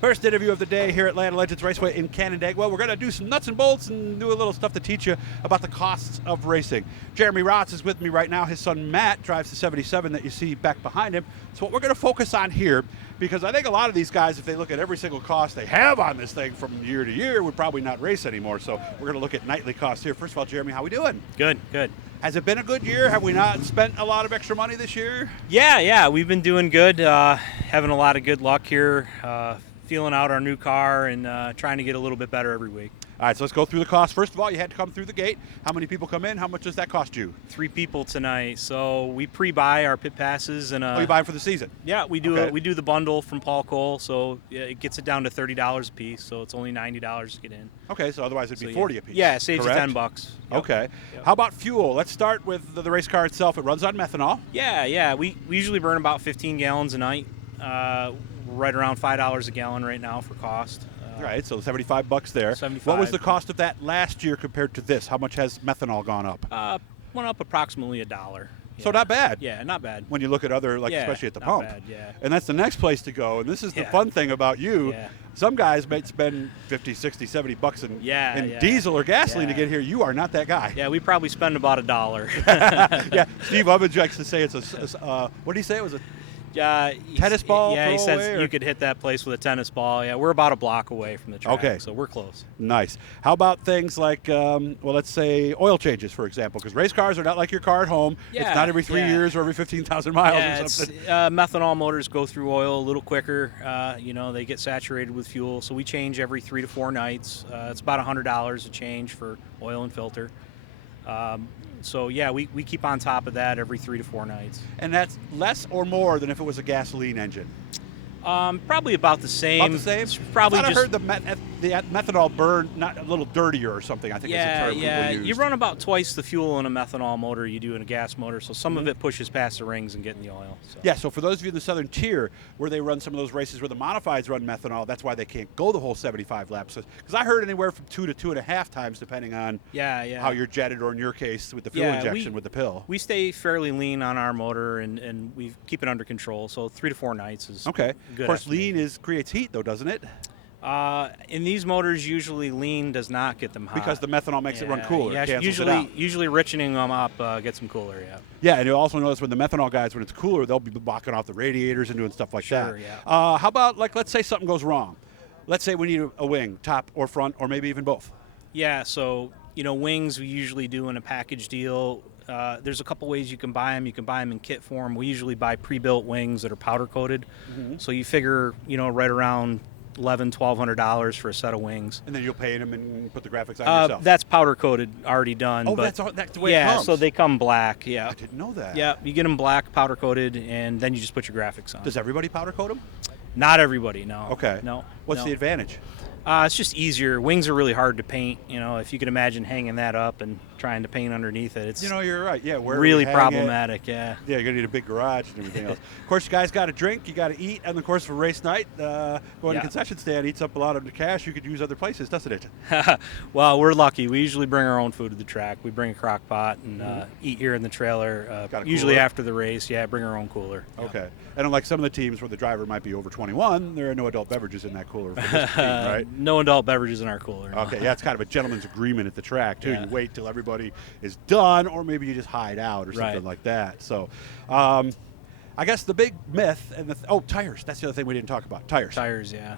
First interview of the day here at Land of Legends Raceway in Canandaigua. We're going to do some nuts and bolts and do a little stuff to teach you about the costs of racing. Jeremy Rotz is with me right now. His son Matt drives the 77 that you see back behind him. So what we're going to focus on here, because I think a lot of these guys, if they look at every single cost they have on this thing from year to year, would probably not race anymore. So we're going to look at nightly costs here. First of all, Jeremy, how we doing? Good. Has it been a good year? Have we not spent a lot of extra money this year? Yeah, we've been doing good. Having a lot of good luck here. Feeling out our new car and trying to get a little bit better every week. All right, so let's go through the cost. First of all, you had to come through the gate. How many people come in? How much does that cost you? 3 people tonight. So we pre-buy our pit passes and you buy them for the season? Yeah, we do. Okay. We do the bundle from Paul Cole, so it gets it down to $30 a piece. So it's only $90 to get in. Okay, so otherwise it'd be 40 a piece. Yeah, it saves you $10. Yep. Okay. Yep. How about fuel? Let's start with the race car itself. It runs on methanol. Yeah. We usually burn about 15 gallons a night. Right around $5 a gallon right now for cost. All right, so $75 there. 75. What was the cost of that last year compared to this? How much has methanol gone up? Went up approximately $1. So not bad. Yeah, not bad. When you look at other, especially at the pump. Bad, yeah. And that's the next place to go. And this is the fun thing about you. Yeah. Some guys might spend 50, 60, 70 bucks in diesel or gasoline to get here. You are not that guy. Yeah, we probably spend about $1. Yeah, Steve Ovens likes to say it's what did he say? It was a tennis ball? Yeah, he says or? you could hit that place with a tennis ball. Yeah, we're about a block away from the track, okay. So we're close. Nice. How about things like, let's say oil changes, for example, because race cars are not like your car at home. Yeah, it's not every 3 years or every 15,000 miles or something. Methanol motors go through oil a little quicker. They get saturated with fuel, so we change every 3 to 4 nights. It's about $100 a change for oil and filter. So, yeah, we keep on top of that every 3 to 4 nights. And that's less or more than if it was a gasoline engine? Probably about the same. About the same? It's probably I heard the methanol burn not a little dirtier or something. I think it's a term people use. You run about twice the fuel in a methanol motor you do in a gas motor, so some of it pushes past the rings and get in the oil. So. Yeah, so for those of you in the southern tier where they run some of those races where the modifieds run methanol, that's why they can't go the whole 75 laps. Because I heard anywhere from 2 to 2.5 times, depending on how you're jetted, or in your case, with the fuel injection with the pill. We stay fairly lean on our motor, and we keep it under control, so 3 to 4 nights is okay. Good. Of course, lean creates heat, though, doesn't it? In these motors, usually lean does not get them hot. Because the methanol makes it run cooler. Yeah, usually richening them up gets them cooler, yeah. Yeah, and you also notice when the methanol guys, when it's cooler, they'll be blocking off the radiators and doing stuff like that. Yeah. How about, let's say something goes wrong. Let's say we need a wing, top or front, or maybe even both. Yeah, so, wings we usually do in a package deal. There's a couple ways you can buy them. You can buy them in kit form. We usually buy pre-built wings that are powder coated. Mm-hmm. So you figure, right around $1,200 for a set of wings. And then you'll paint them and put the graphics on yourself. That's powder coated, already done. Oh, but that's the way it comes. Yeah, so they come black. Yeah, I didn't know that. Yeah, you get them black, powder coated, and then you just put your graphics on. Does everybody powder coat them? Not everybody, no. Okay. No. What's the advantage? It's just easier. Wings are really hard to paint. If you could imagine hanging that up and trying to paint underneath it, it's you're right. Yeah, where really problematic. Yeah. Yeah, you're gonna need a big garage and everything else. Of course, you guys got to drink, you got to eat, and of course, for race night, going to the concession stand eats up a lot of the cash you could use other places, doesn't it? Well, we're lucky. We usually bring our own food to the track. We bring a crock pot and eat here in the trailer. Usually after the race, bring our own cooler. Okay. Yeah. And unlike some of the teams where the driver might be over 21, there are no adult beverages in that cooler for this team, right? No adult beverages in our cooler. No. Okay, yeah, it's kind of a gentleman's agreement at the track, too. Yeah. You wait till everybody is done, or maybe you just hide out or something like that. So I guess the big myth, and tires. That's the other thing we didn't talk about, tires. Tires, yeah.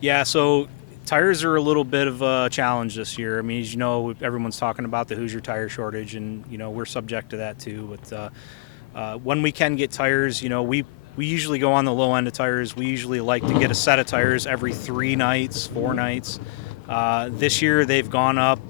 Yeah, so tires are a little bit of a challenge this year. I mean, as you know, everyone's talking about the Hoosier tire shortage, and, we're subject to that, too. But when we can get tires, we usually go on the low end of tires. We usually like to get a set of tires every 3 nights, 4 nights. This year they've gone up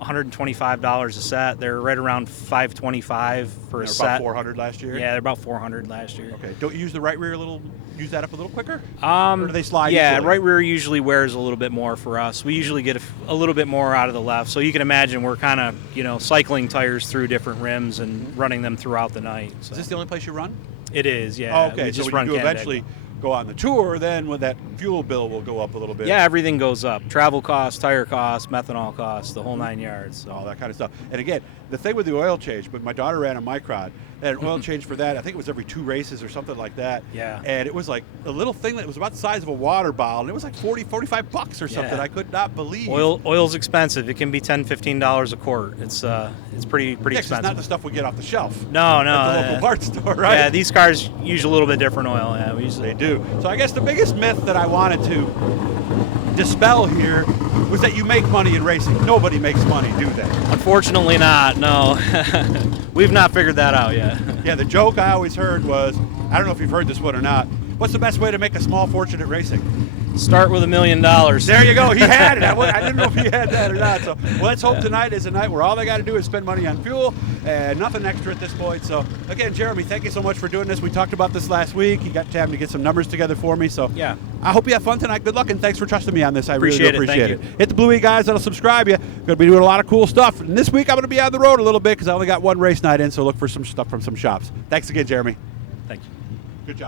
$125 a set. They're right around $525 for a set. About $400 last year? Yeah, they're about $400 last year. Okay. Don't you use the right rear use that up a little quicker? Or do they slide Yeah, easily? right rear usually wears a little bit more for us. We usually get a little bit more out of the left. So you can imagine we're kind of, cycling tires through different rims and running them throughout the night. So. Is this the only place you run? It is, yeah. Oh, okay, we just so when run you do eventually go on the tour, then with that fuel bill will go up a little bit. Yeah, everything goes up. Travel costs, tire costs, methanol costs, the whole 9 yards. So. All that kind of stuff. And again, the thing with the oil change, but my daughter ran a Micron, and an oil change for that. I think it was every 2 races or something like that. Yeah. And it was like a little thing that was about the size of a water bottle, and it was like $45 or something. Yeah. I could not believe. Oil's expensive. It can be $10, $15 a quart. It's pretty Yeah, 'cause expensive. it's not the stuff we get off the shelf. No, At the local parts store, right? Yeah, these cars use a little bit different oil. Yeah, we use They do. So I guess the biggest myth that I wanted to dispel here was that you make money in racing. Nobody makes money, do they? Unfortunately not, no. We've not figured that out yet. Yeah, the joke I always heard was, I don't know if you've heard this one or not, what's the best way to make a small fortune at racing? Start with $1 million. There you go. He had it. I didn't know if he had that or not. So let's hope tonight is a night where all they got to do is spend money on fuel and nothing extra at this point. So again, Jeremy, thank you so much for doing this. We talked about this last week. You got time to get some numbers together for me. So Yeah. I hope you have fun tonight. Good luck, and thanks for trusting me on this. I really Appreciate do it. appreciate Thank it. you. Hit the Blue E guys that'll subscribe you. Going to be doing a lot of cool stuff. And this week I'm going to be on the road a little bit because I only got one race night in. So look for some stuff from some shops. Thanks again, Jeremy. Thank you. Good job.